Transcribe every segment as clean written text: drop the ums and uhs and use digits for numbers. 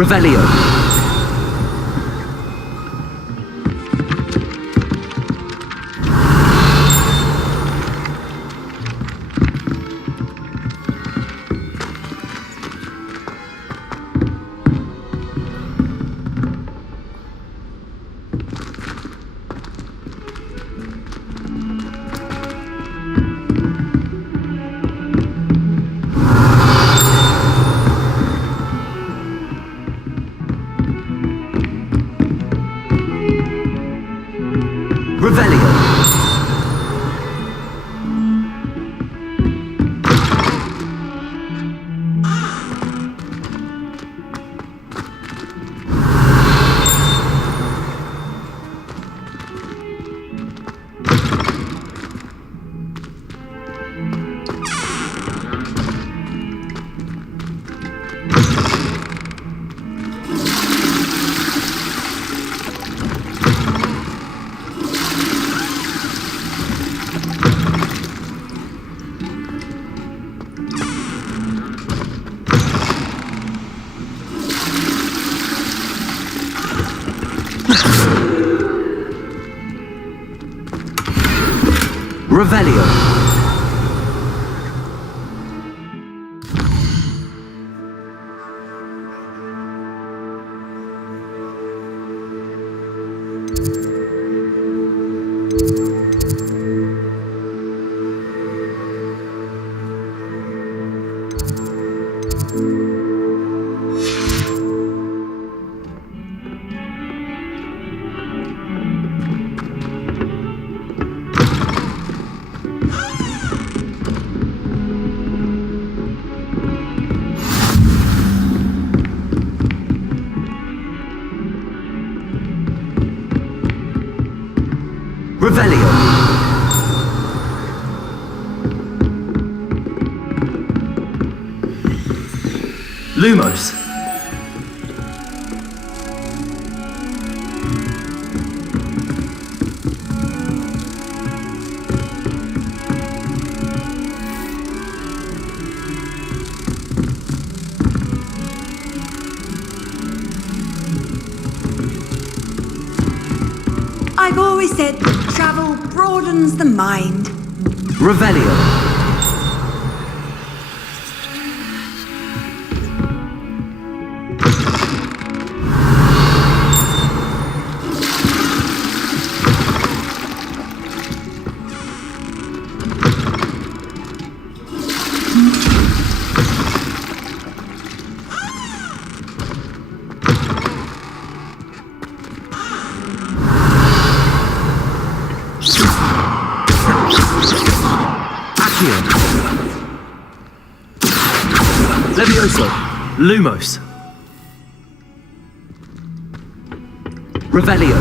Revelio. Revelio. Revelio. Lumos. I've always said travel broadens the mind. Revelio. Levioso. Lumos. Revelio.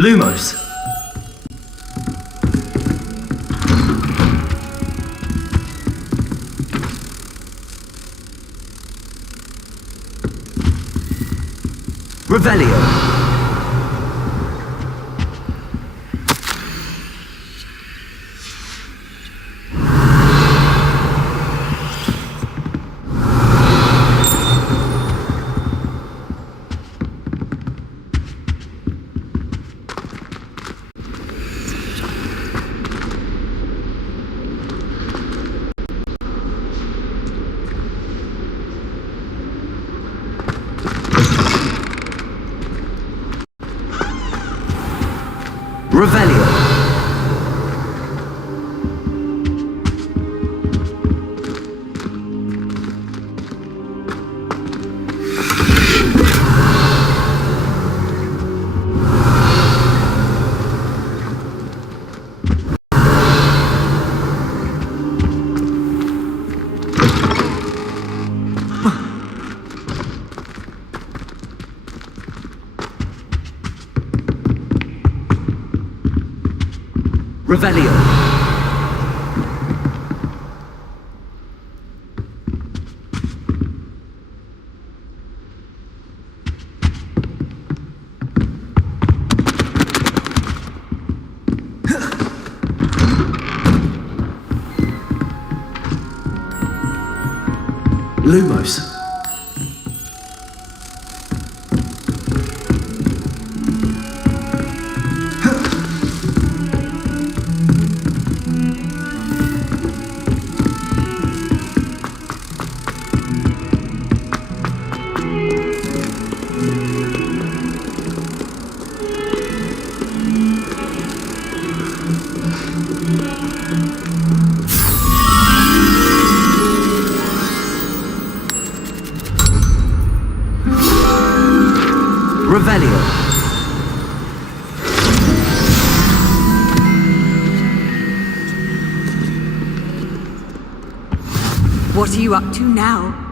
Lumos. Revelio. Revelio. Revelio. Lumos. Revelio. What are you up to now?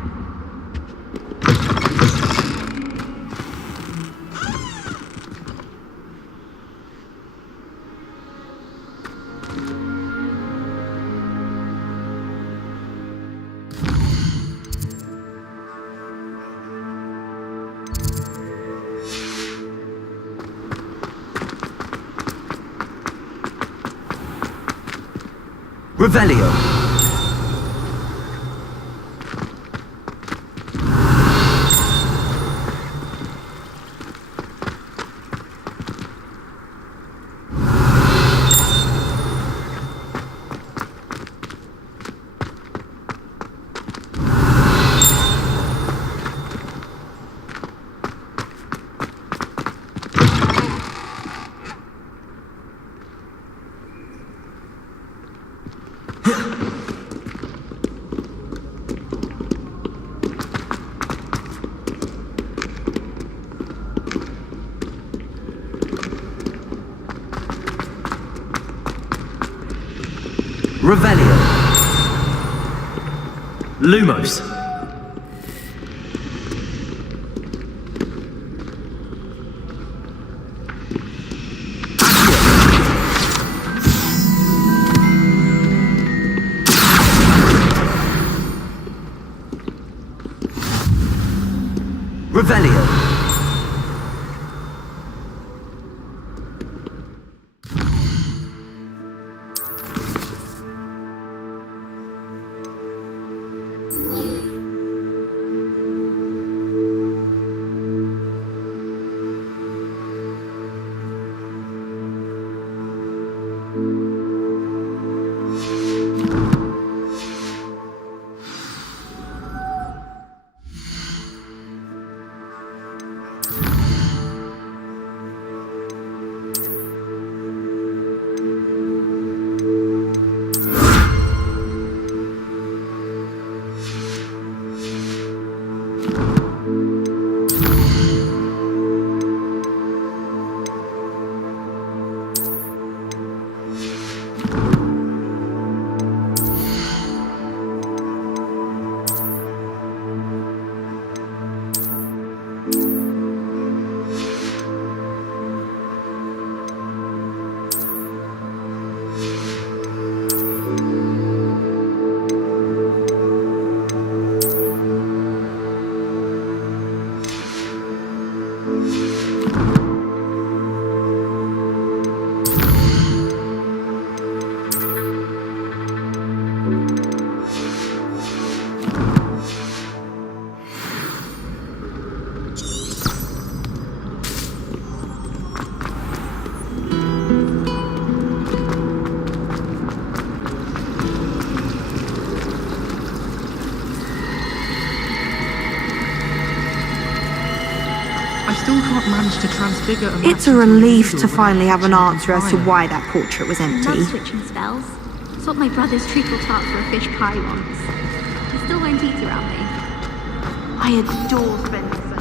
Revelio. Revelio. Lumos. Revelio. can't manage to transfigure a It's a massive relief cathedral to finally have an without answer as to fire. why that portrait was I love empty. switching spells. Swapped my brother's treacle tart for a fish pie once. He still won't eat around me. I adore Spencer.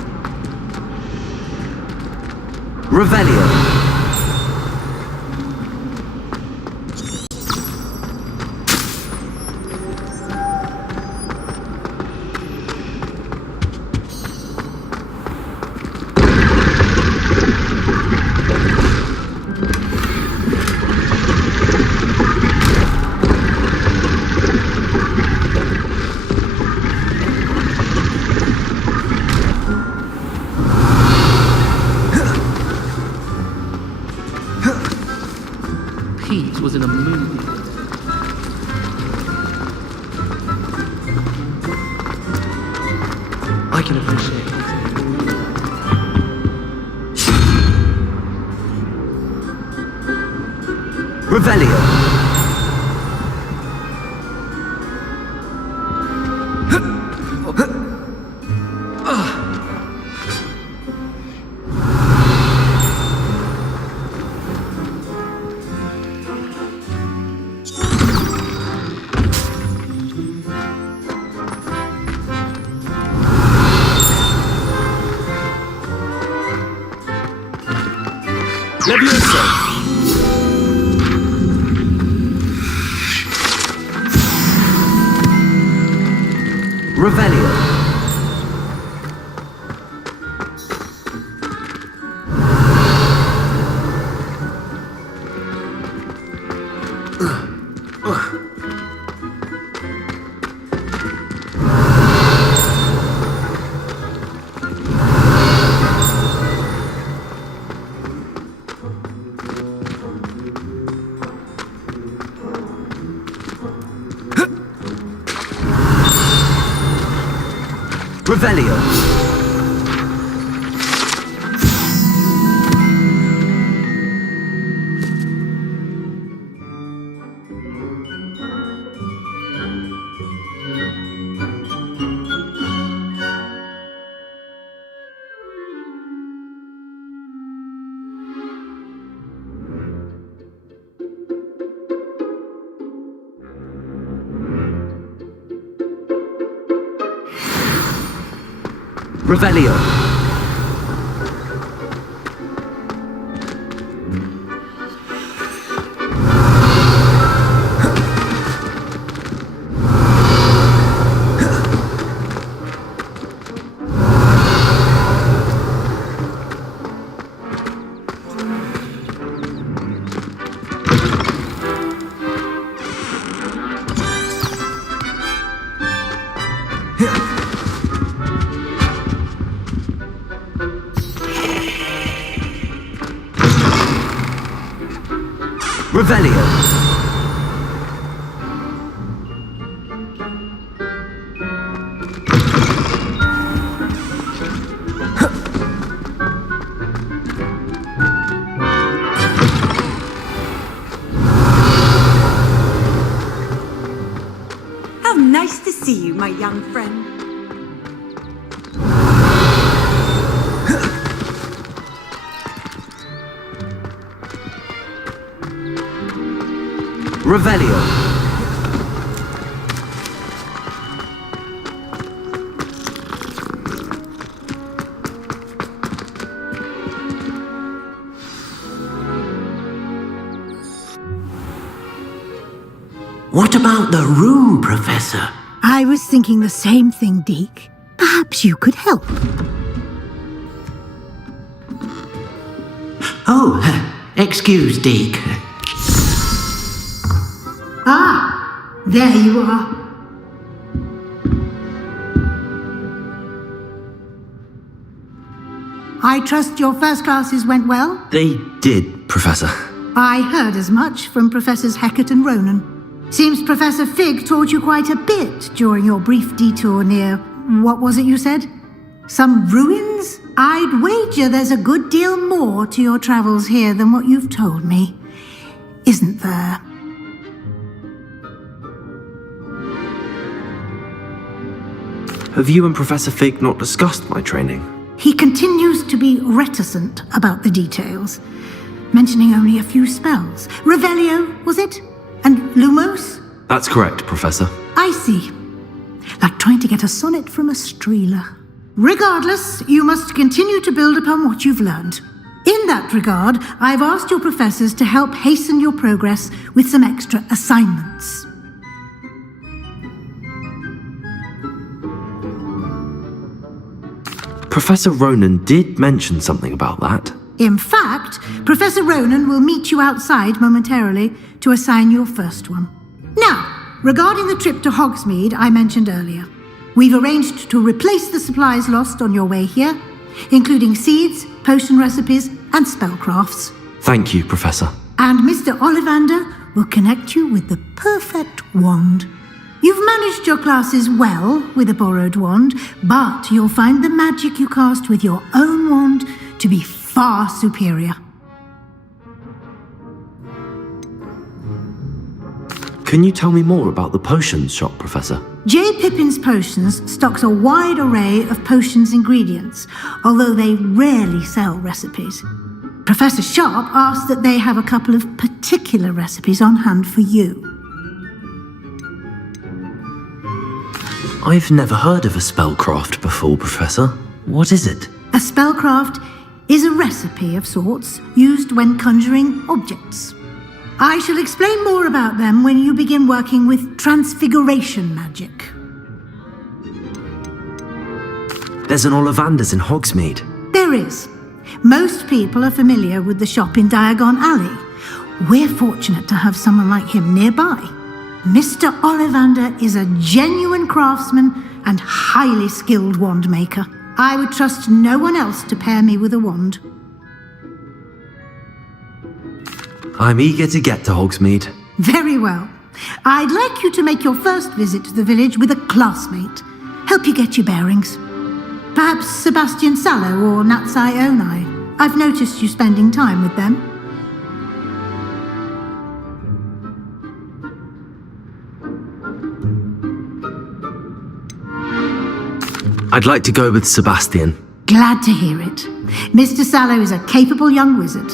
Revelio. Pete was in a movie. I can appreciate it. Revelio. Levioso. Revelio. Revelio. Revelio. Revelio. How nice to see you, my young friend. Revelio. What about the room, Professor? I was thinking the same thing, Deke. Perhaps you could help. Oh, excuse, Deke. Ah, there you are. I trust your first classes went well? They did, Professor. I heard as much from Professors Hecat and Ronan. Seems Professor Fig taught you quite a bit during your brief detour near... what was it you said? Some ruins? I'd wager there's a good deal more to your travels here than what you've told me. Isn't there? Have you and Professor Fig not discussed my training? He continues to be reticent about the details, mentioning only a few spells. Revelio, was it? And Lumos? That's correct, Professor. I see. Like trying to get a sonnet from a streeler. Regardless, you must continue to build upon what you've learned. In that regard, I've asked your professors to help hasten your progress with some extra assignments. Professor Ronan did mention something about that. In fact, Professor Ronan will meet you outside momentarily to assign your first one. Now, regarding the trip to Hogsmeade I mentioned earlier, we've arranged to replace the supplies lost on your way here, including seeds, potion recipes, and spellcrafts. Thank you, Professor. And Mr. Ollivander will connect you with the perfect wand. You've managed your classes well with a borrowed wand, but you'll find the magic you cast with your own wand to be far superior. Can you tell me more about the potions shop, Professor? J. Pippin's Potions stocks a wide array of potions ingredients, although they rarely sell recipes. Professor Sharp asked that they have a couple of particular recipes on hand for you. I've never heard of a spellcraft before, Professor. What is it? A spellcraft is a recipe of sorts used when conjuring objects. I shall explain more about them when you begin working with transfiguration magic. There's an Ollivander's in Hogsmeade. There is. Most people are familiar with the shop in Diagon Alley. We're fortunate to have someone like him nearby. Mr. Ollivander is a genuine craftsman and highly skilled wand maker. I would trust no one else to pair me with a wand. I'm eager to get to Hogsmeade. Very well. I'd like you to make your first visit to the village with a classmate. Help you get your bearings. Perhaps Sebastian Sallow or Natsai Onai. I've noticed you spending time with them. I'd like to go with Sebastian. Glad to hear it. Mr. Sallow is a capable young wizard,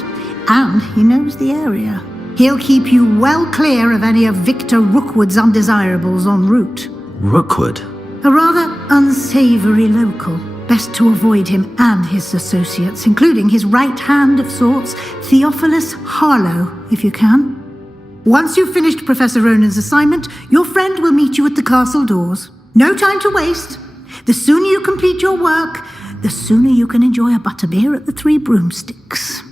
and he knows the area. He'll keep you well clear of any of Victor Rookwood's undesirables en route. Rookwood? A rather unsavory local. Best to avoid him and his associates, including his right hand of sorts, Theophilus Harlow, if you can. Once you've finished Professor Ronan's assignment, your friend will meet you at the castle doors. No time to waste. The sooner you complete your work, the sooner you can enjoy a butterbeer at the Three Broomsticks.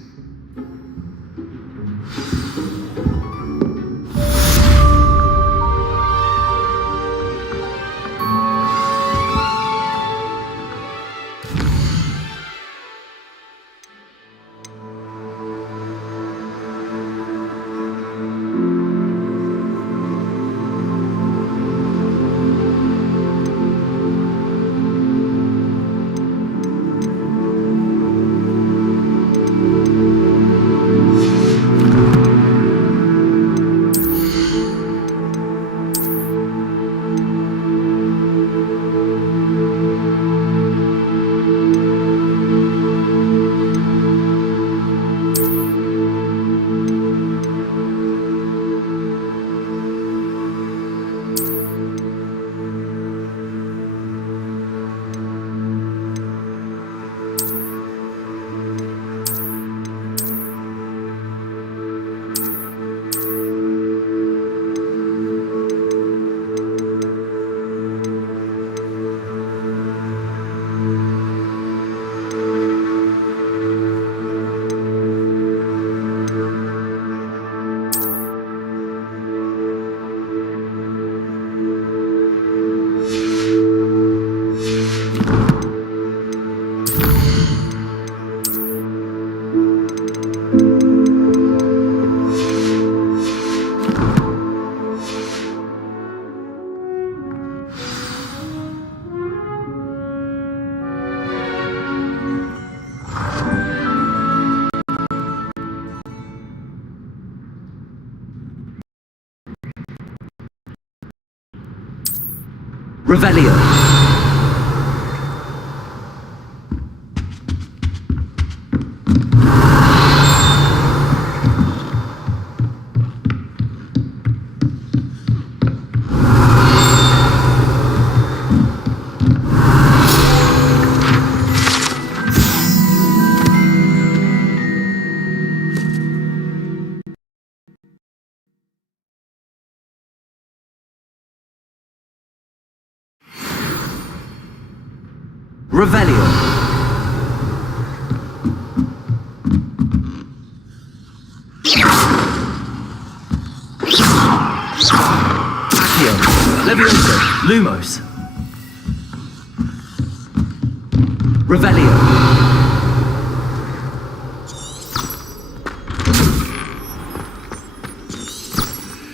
Revelio. Revelio. Accio. Levioso. Lumos. Revelio.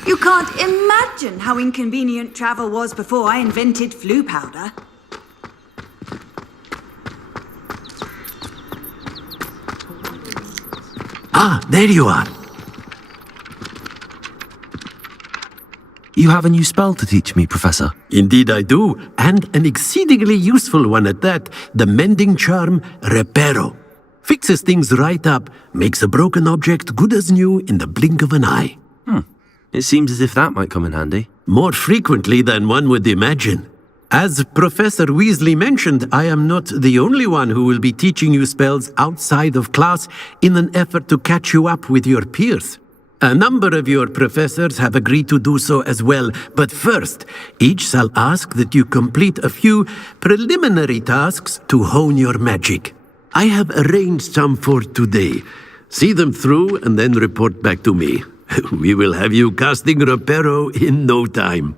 You can't imagine how inconvenient travel was before I invented flu powder. Ah, there you are. You have a new spell to teach me, Professor. Indeed I do, and an exceedingly useful one at that. The mending charm, Reparo. Fixes things right up, makes a broken object good as new in the blink of an eye. It seems as if that might come in handy. More frequently than one would imagine. As Professor Weasley mentioned, I am not the only one who will be teaching you spells outside of class in an effort to catch you up with your peers. A number of your professors have agreed to do so as well, but first, each shall ask that you complete a few preliminary tasks to hone your magic. I have arranged some for today. See them through and then report back to me. We will have you casting Reparo in no time.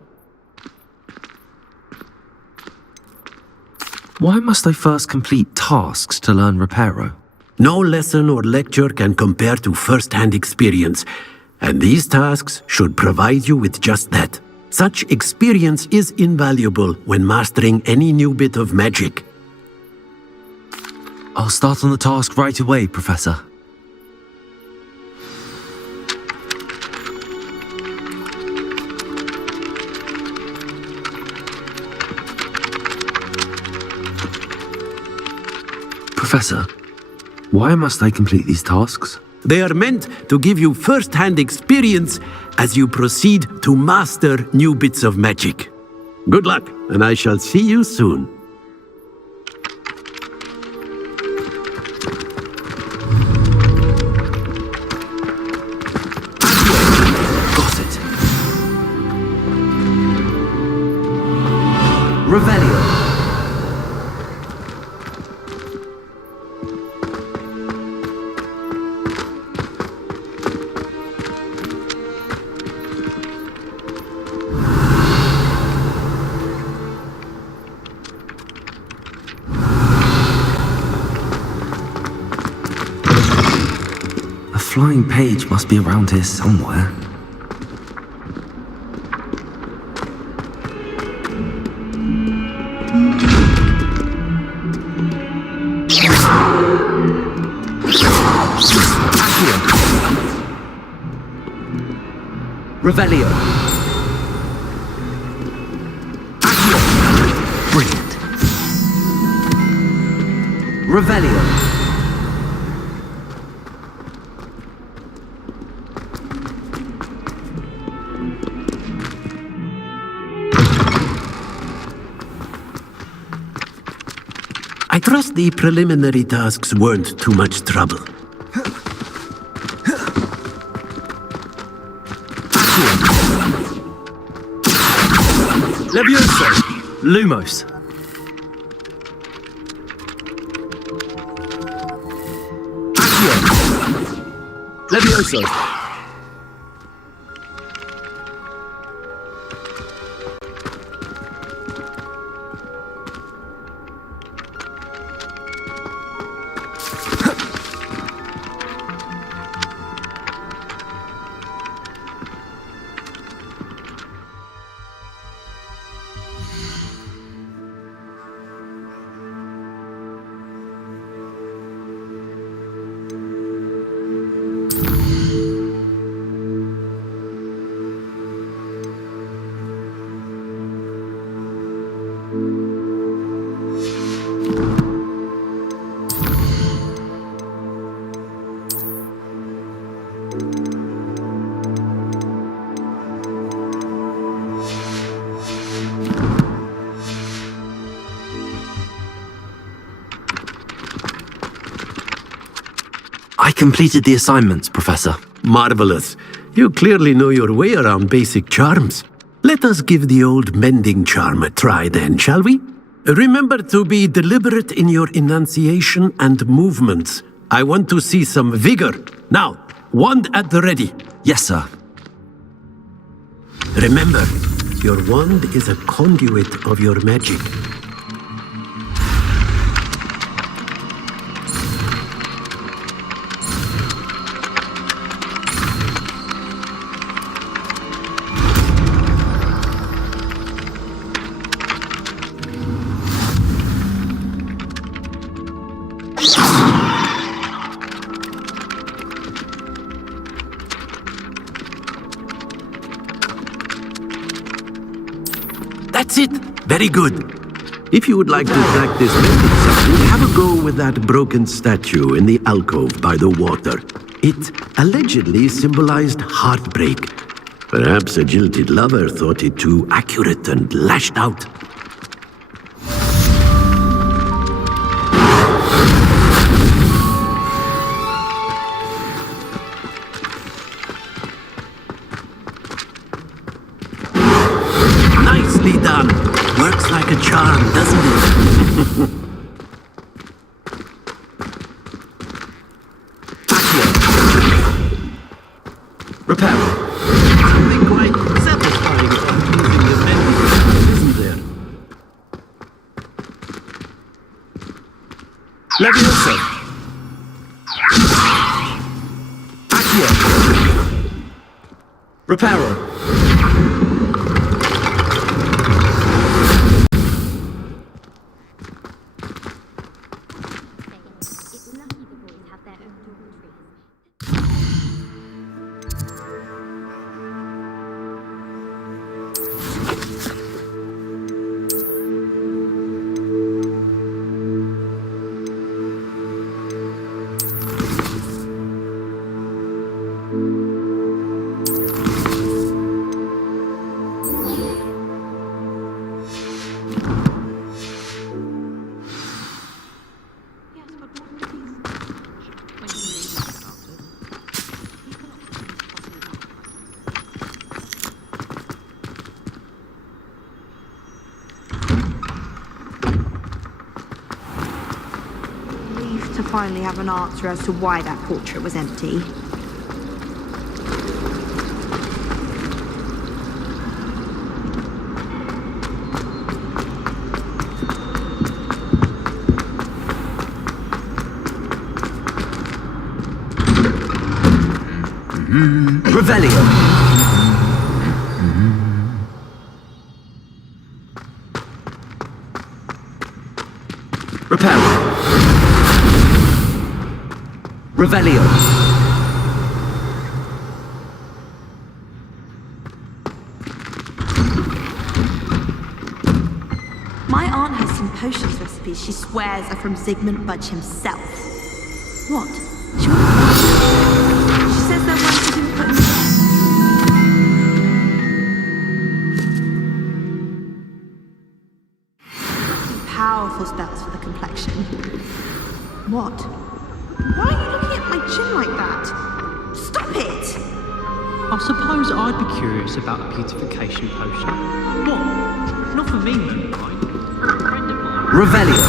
Why must I first complete tasks to learn Reparo? No lesson or lecture can compare to first-hand experience, and these tasks should provide you with just that. Such experience is invaluable when mastering any new bit of magic. I'll start on the task right away, Professor. Professor, why must I complete these tasks? They are meant to give you first-hand experience as you proceed to master new bits of magic. Good luck, and I shall see you soon. Got it. Revelio. A flying page must be around here somewhere. Revelio. Brilliant. Revelio. I trust the preliminary tasks weren't too much trouble. Levioso! Lumos! Levioso! I completed the assignments, Professor. Marvelous. You clearly know your way around basic charms. Let us give the old mending charm a try then, shall we? Remember to be deliberate in your enunciation and movements. I want to see some vigor. Now, wand at the ready. Yes, sir. Remember, your wand is a conduit of your magic. That's it. Very good. If you would like to practice mental something, have a go with that broken statue in the alcove by the water. It allegedly symbolized heartbreak. Perhaps a jilted lover thought it too accurate and lashed out. Nicely done. Works like a charm, doesn't it? Repair. Something quite satisfying about using the menu, isn't there? Leviosa. Accio. Reparo. To finally have an answer as to why that portrait was empty. Revelio. Repel. Revelio. My aunt has some potions recipes she swears are from Zygmunt Budge himself. What? She says they're ones he didn't put in. Powerful spells for the complexion. What? Why are you looking at my chin like that? Stop it! I suppose I'd be curious about a beautification potion. What? Not for me, then, right? For a friend of mine. Revelio.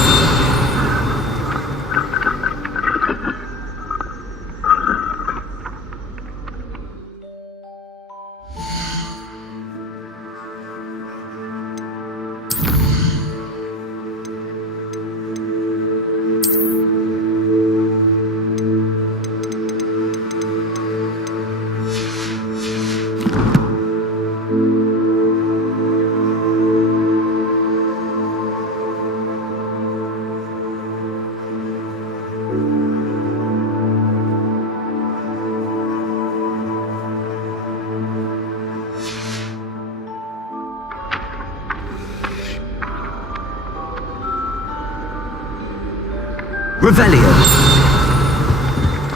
Revelio.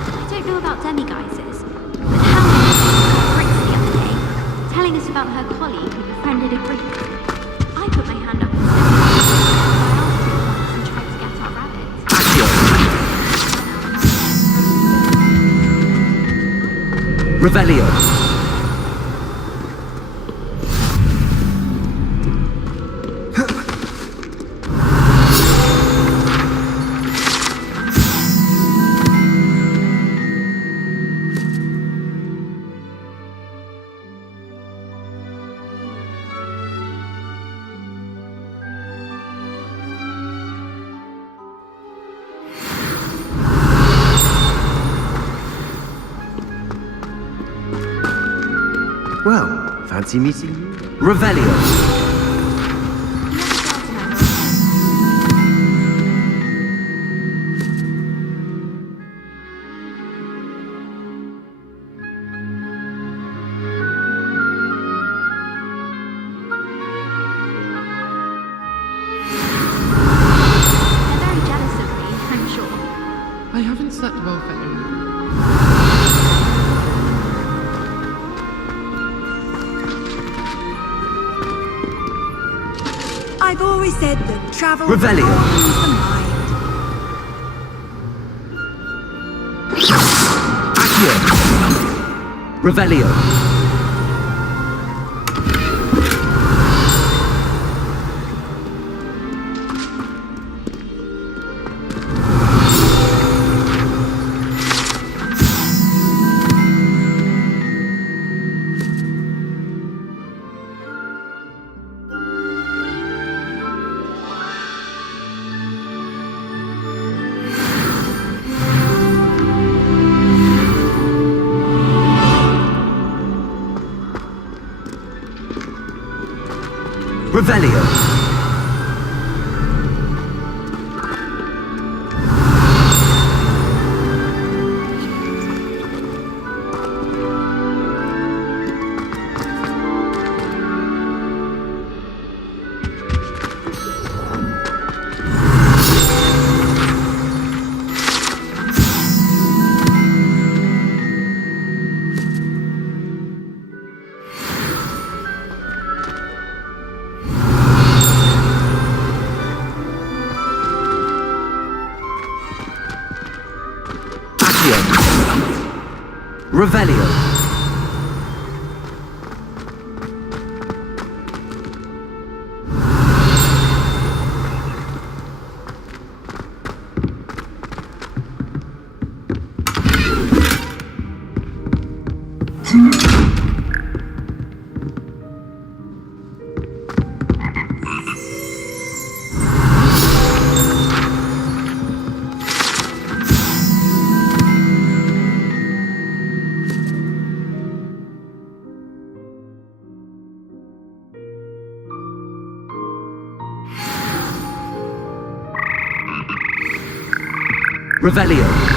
I don't know about demiguises, but Helen Brits the other day, telling us about her colleague who befriended a Greek. I put my hand up and said, and tried to get our rabbits. Accio. Revelio. Well, fancy meeting you? Revelio. They're very jealous of me, I'm sure. I haven't slept well for ages. I've always said that travel Revelio. broadens the mind. Accio. Revelio. Revelio. Revelio. Revelio.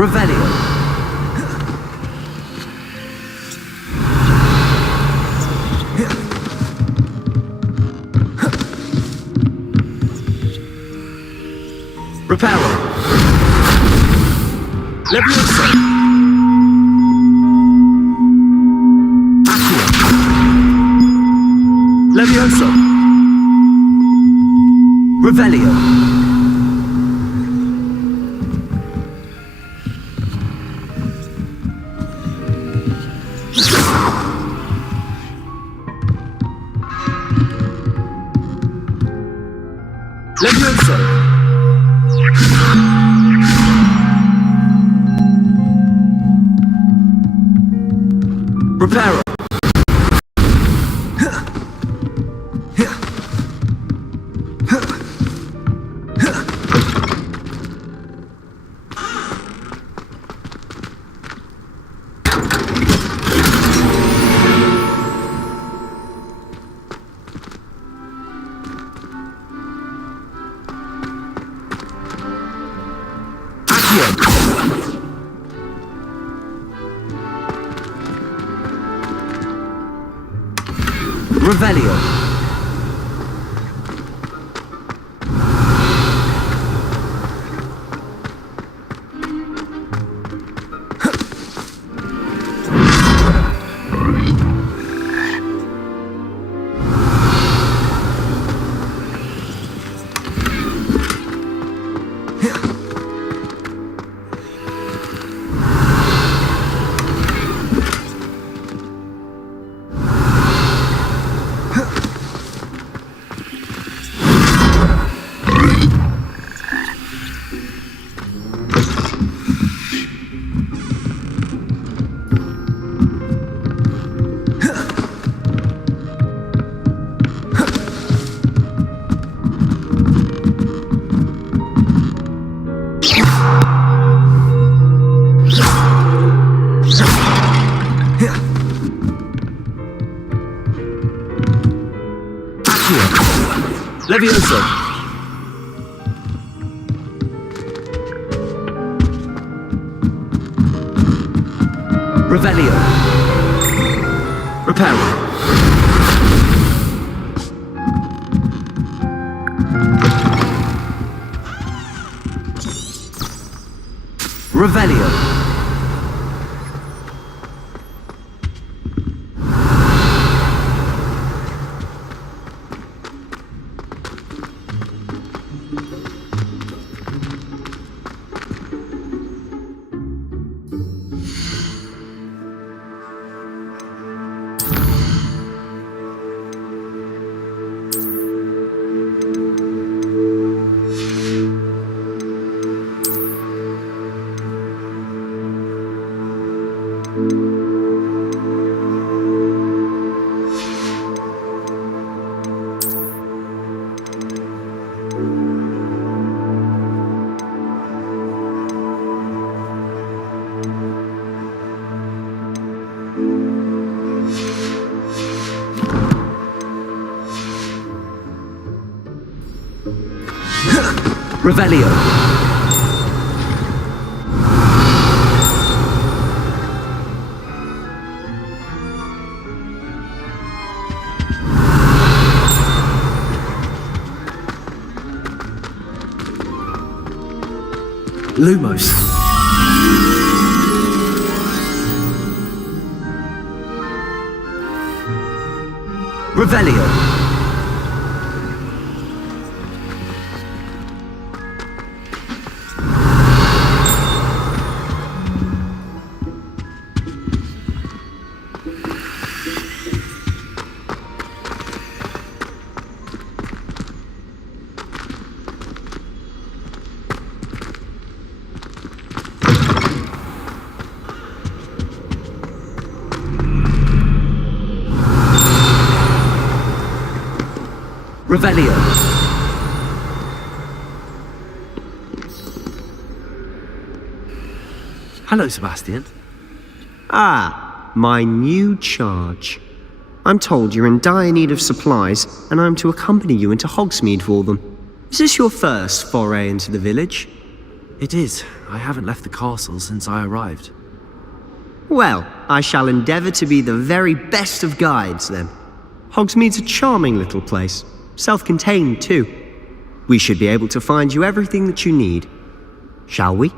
Revelio. Reparo. Levioso. Accio. Levioso. Revelio. Levioso. Reparo. Revelio. Levioso. Revelio. Reparo. Revelio. Revelio. Lumos. Revelio. Revelio. Hello, Sebastian. Ah, my new charge. I'm told you're in dire need of supplies, and I'm to accompany you into Hogsmeade for them. Is this your first foray into the village? It is. I haven't left the castle since I arrived. Well, I shall endeavour to be the very best of guides, then. Hogsmeade's a charming little place. Self-contained, too. We should be able to find you everything that you need. Shall we?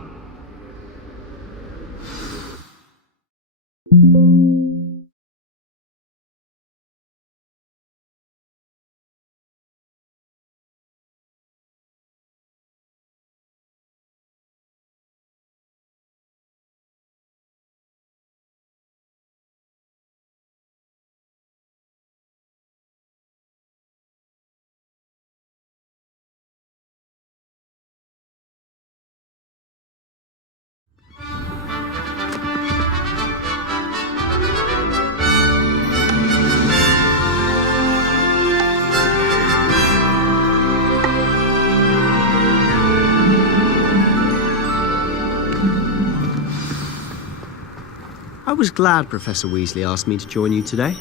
I was glad Professor Weasley asked me to join you today.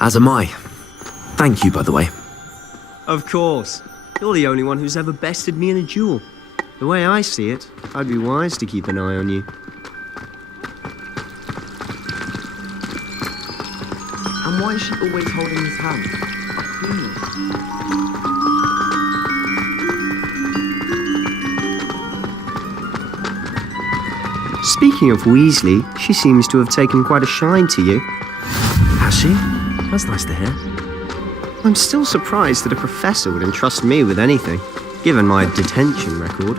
As am I. Thank you, by the way. Of course. You're the only one who's ever bested me in a duel. The way I see it, I'd be wise to keep an eye on you. And why is she always holding his hand? Speaking of Weasley, she seems to have taken quite a shine to you. Has she? That's nice to hear. I'm still surprised that a professor would entrust me with anything, given my detention record.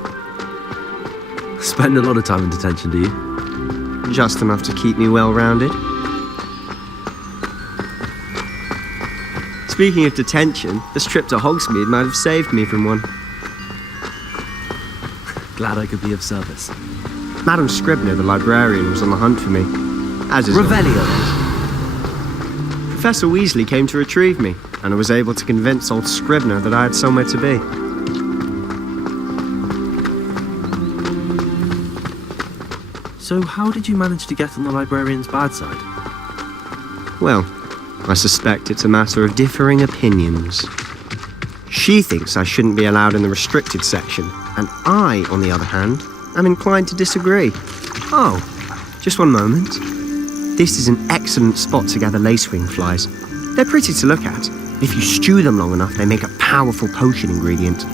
Spend a lot of time in detention, do you? Just enough to keep me well-rounded. Speaking of detention, this trip to Hogsmeade might have saved me from one. Glad I could be of service. Madam Scribner, the librarian, was on the hunt for me. As is Revelio. Professor Weasley came to retrieve me, and I was able to convince old Scribner that I had somewhere to be. So how did you manage to get on the librarian's bad side? Well, I suspect it's a matter of differing opinions. She thinks I shouldn't be allowed in the restricted section, and I, on the other hand, am inclined to disagree. Oh, just one moment. This is an excellent spot to gather lacewing flies. They're pretty to look at. If you stew them long enough, they make a powerful potion ingredient.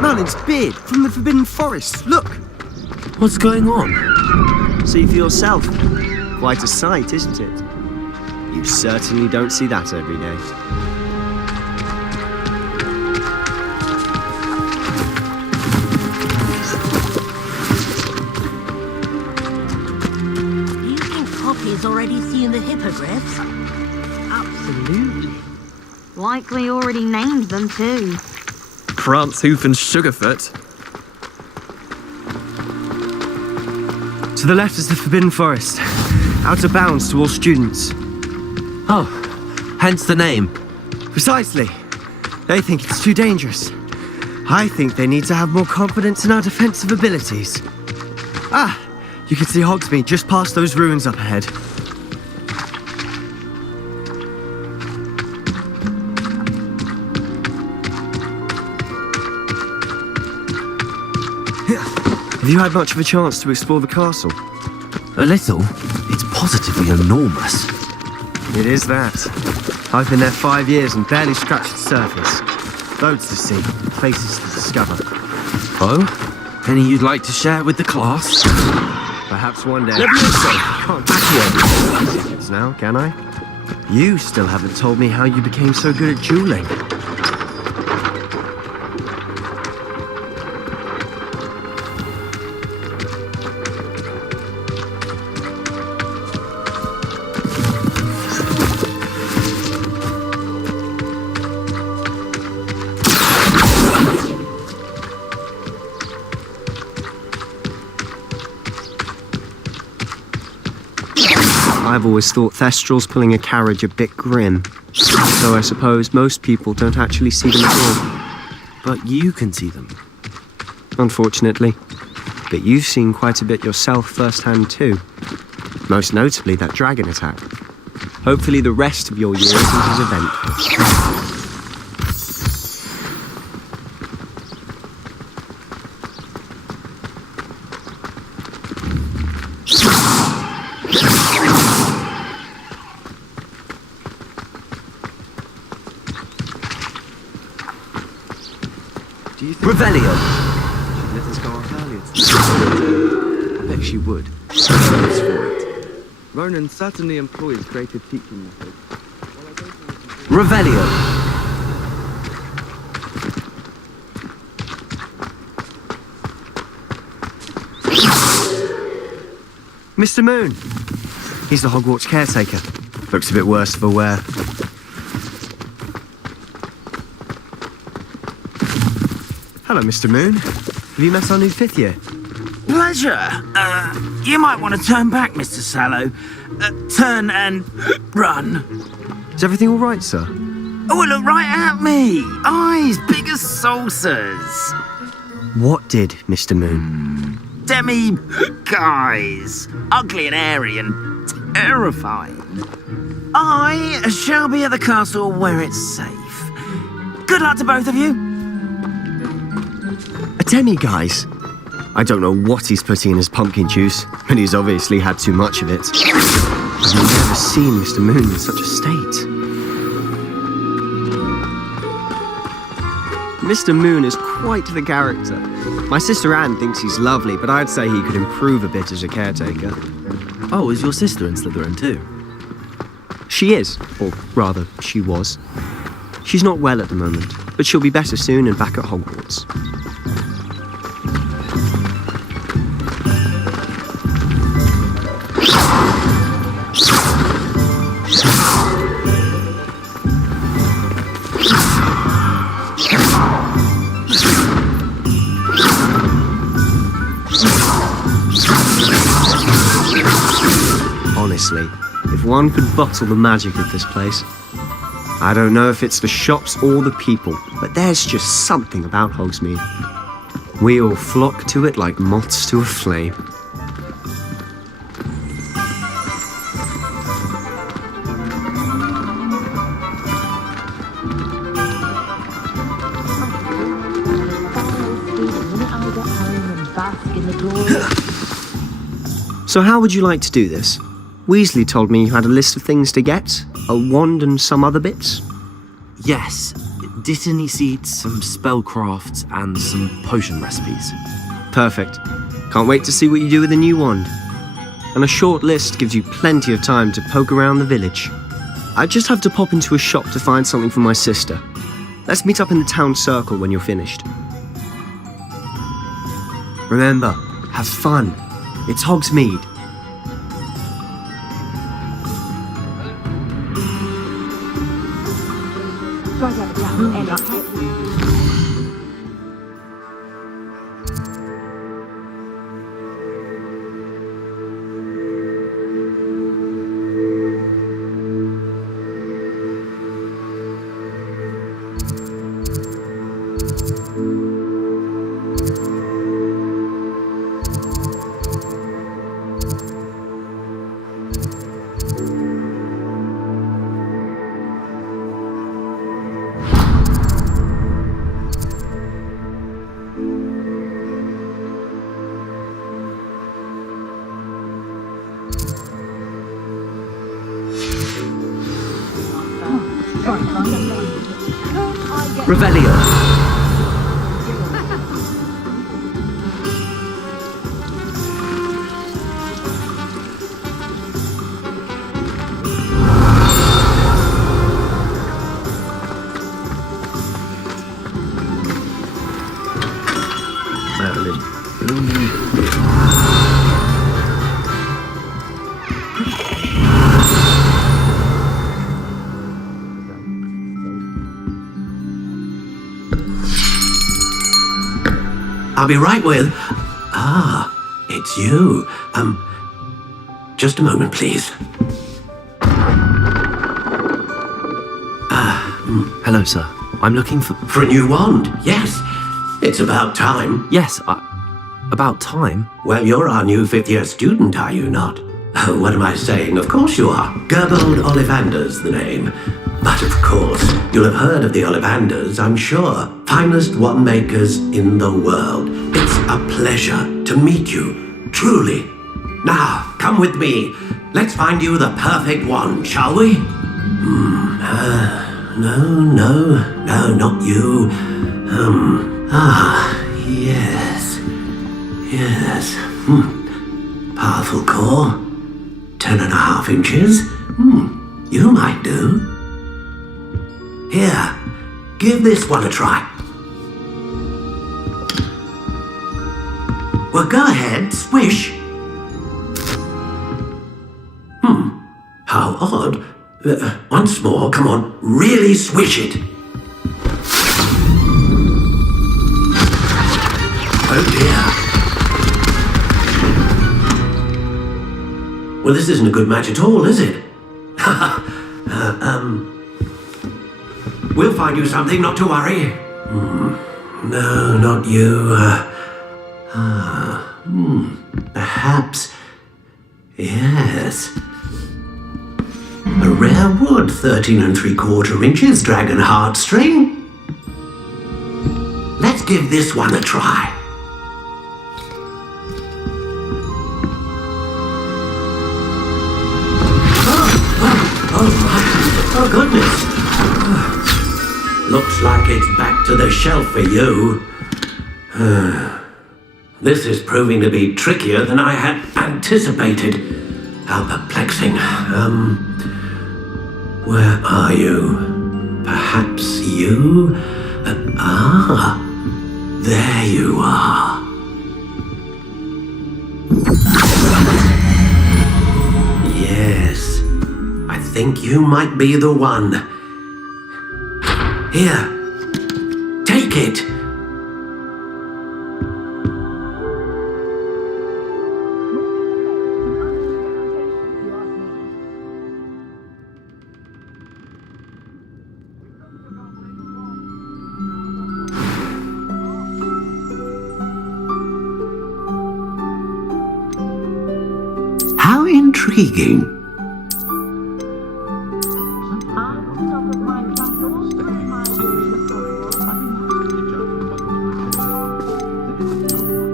Merlin's beard from the Forbidden Forest. Look! What's going on? See for yourself. Quite a sight, isn't it? You certainly don't see that every day. You think Poppy's already seen the hippogriffs? Absolutely. Likely already named them too. Prance, Hoof and Sugarfoot. To the left is the Forbidden Forest. Out of bounds to all students. Oh, hence the name. Precisely. They think it's too dangerous. I think they need to have more confidence in our defensive abilities. Ah, you can see Hogsmeade just past those ruins up ahead. Have you had much of a chance to explore the castle? A little. It's positively enormous. It is that. I've been there 5 years and barely scratched the surface. Loads to see, places to discover. Oh? Any you'd like to share with the class? Perhaps one day. Can't teach you secrets now, can I? You still haven't told me how you became so good at dueling. I've always thought Thestrals pulling a carriage a bit grim. So I suppose most people don't actually see them at all. But you can see them. Unfortunately. But you've seen quite a bit yourself firsthand too. Most notably that dragon attack. Hopefully the rest of your year isn't his event. Revelio! She'd let us go off earlier. I bet she would. Thanks for it. Ronan certainly employs creative teaching methods. Revelio! Mr. Moon! He's the Hogwarts caretaker. Looks a bit worse for wear. Hello, Mr. Moon. Have you met our new 5th year? Pleasure. You might want to turn back, Mr. Sallow. Turn and run. Is everything all right, sir? Oh, look right at me. Eyes big as saucers. What did, Mr. Moon? Guys. Ugly and airy and terrifying. I shall be at the castle where it's safe. Good luck to both of you. A demi-guise? I don't know what he's putting in his pumpkin juice, but he's obviously had too much of it. I've never seen Mr. Moon in such a state. Mr. Moon is quite the character. My sister Anne thinks he's lovely, but I'd say he could improve a bit as a caretaker. Oh, is your sister in Slytherin too? She is, or rather, she was. She's not well at the moment, but she'll be better soon and back at Hogwarts. Honestly, if one could bottle the magic of this place. I don't know if it's the shops or the people, but there's just something about Hogsmeade. We all flock to it like moths to a flame. So how would you like to do this? Weasley told me you had a list of things to get, a wand and some other bits. Yes. Dittany seeds, some spellcrafts, and some potion recipes. Perfect. Can't wait to see what you do with the new wand. And a short list gives you plenty of time to poke around the village. I just have to pop into a shop to find something for my sister. Let's meet up in the town circle when you're finished. Remember, have fun. It's Hogsmeade. Revelio. I'll be right with... Ah, it's you. Just a moment, please. Hello, sir. I'm looking for... For a new wand, yes. It's about time. Yes, about time? Well, you're our new fifth-year student, are you not? Oh, what am I saying? Of course you are. Gerbold Ollivander's the name. But of course, you'll have heard of the Ollivanders, I'm sure. Finest wand makers in the world. It's a pleasure to meet you, truly. Now, come with me. Let's find you the perfect wand, shall we? No, not you. Yes. Powerful core. 10.5 inches. You might do. Here, give this one a try. Well, go ahead, swish. How odd. Once more, come on, really swish it. Oh dear. Well, this isn't a good match at all, is it? We'll find you something, not to worry. No, not you. Perhaps. Yes. A rare wood, 13 3/4 inches, dragon heartstring. Let's give this one a try. Oh, goodness. Looks like it's back to the shelf for you. This is proving to be trickier than I had anticipated. How perplexing. Where are you? Perhaps you? There you are. Yes, I think you might be the one. Here, take it. How intriguing.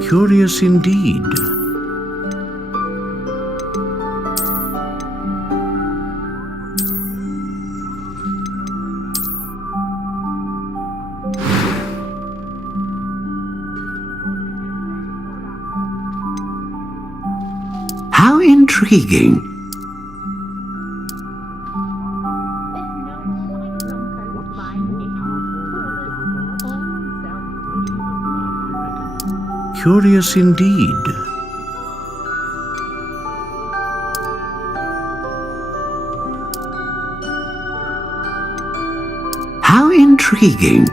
Curious indeed. How intriguing. Curious indeed. How intriguing.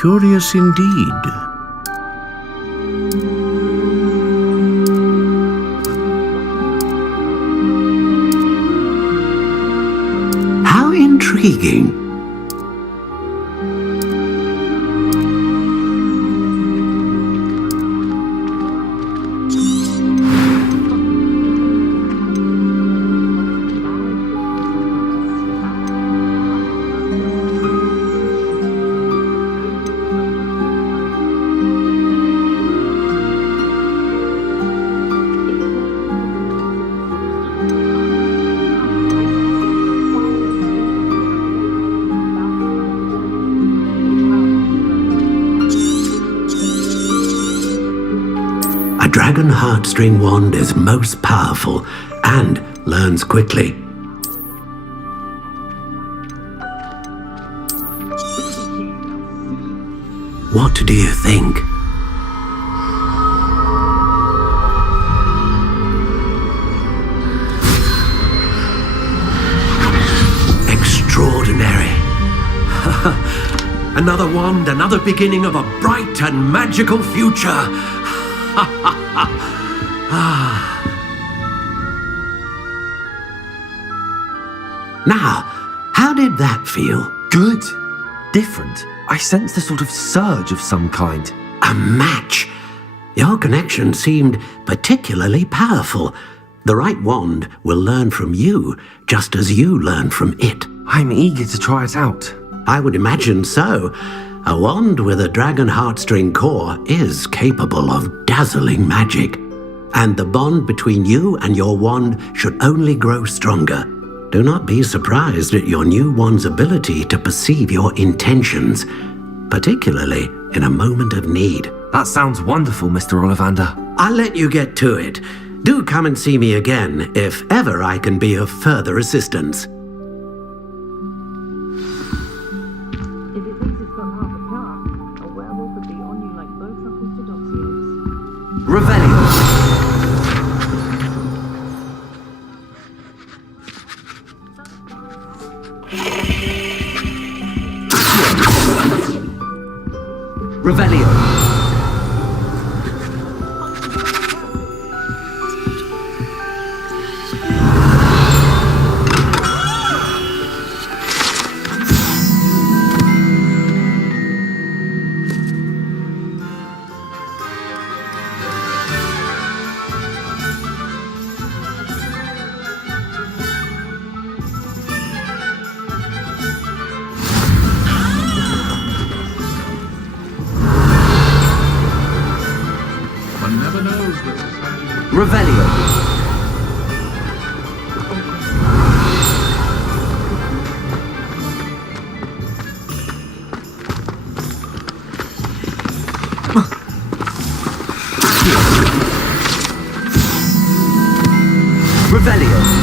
Curious indeed. How intriguing. A dragon heartstring wand is most powerful and learns quickly. What do you think? Extraordinary. Another wand, another beginning of a bright and magical future. Now, how did that feel? Good. Different. I sensed a sort of surge of some kind. A match. Your connection seemed particularly powerful. The right wand will learn from you, just as you learn from it. I'm eager to try it out. I would imagine so. A wand with a dragon heartstring core is capable of dazzling magic. And the bond between you and your wand should only grow stronger. Do not be surprised at your new wand's ability to perceive your intentions, particularly in a moment of need. That sounds wonderful, Mr. Ollivander. I'll let you get to it. Do come and see me again if ever I can be of further assistance. Revelio. Revelio. Revelio. Revelio.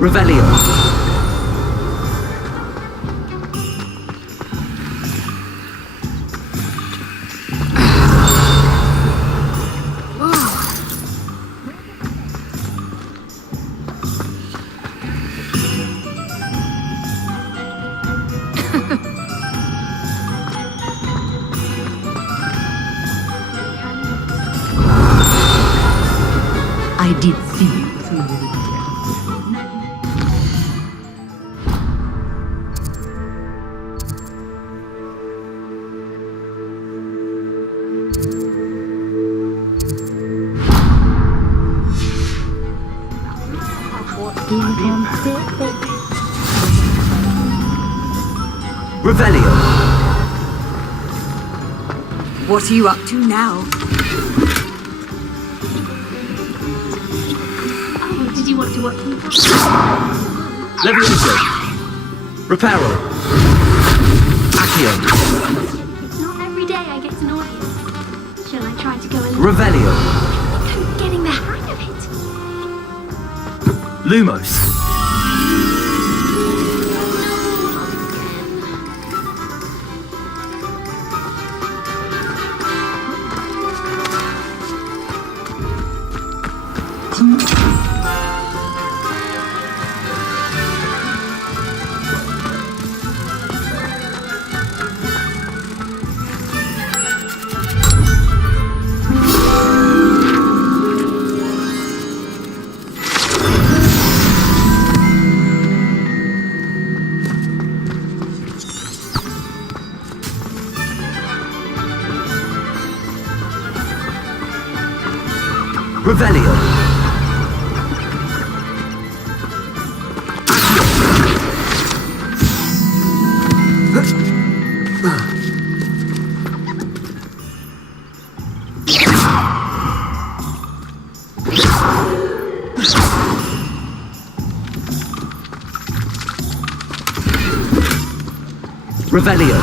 Revelio. I did see you through the Revelio. What are you up to now? Oh, did you want to watch me? Levioso. Reparo. Accio. It's not every day I get an audience. Shall I try to go a little? Revelio. I'm getting the hang of it. Lumos. Revelio. Revelio.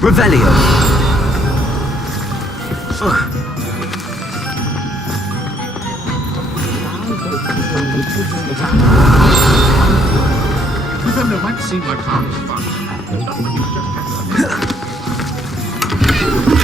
Revelio. To them, it might seem like harmless fun. Somebody's just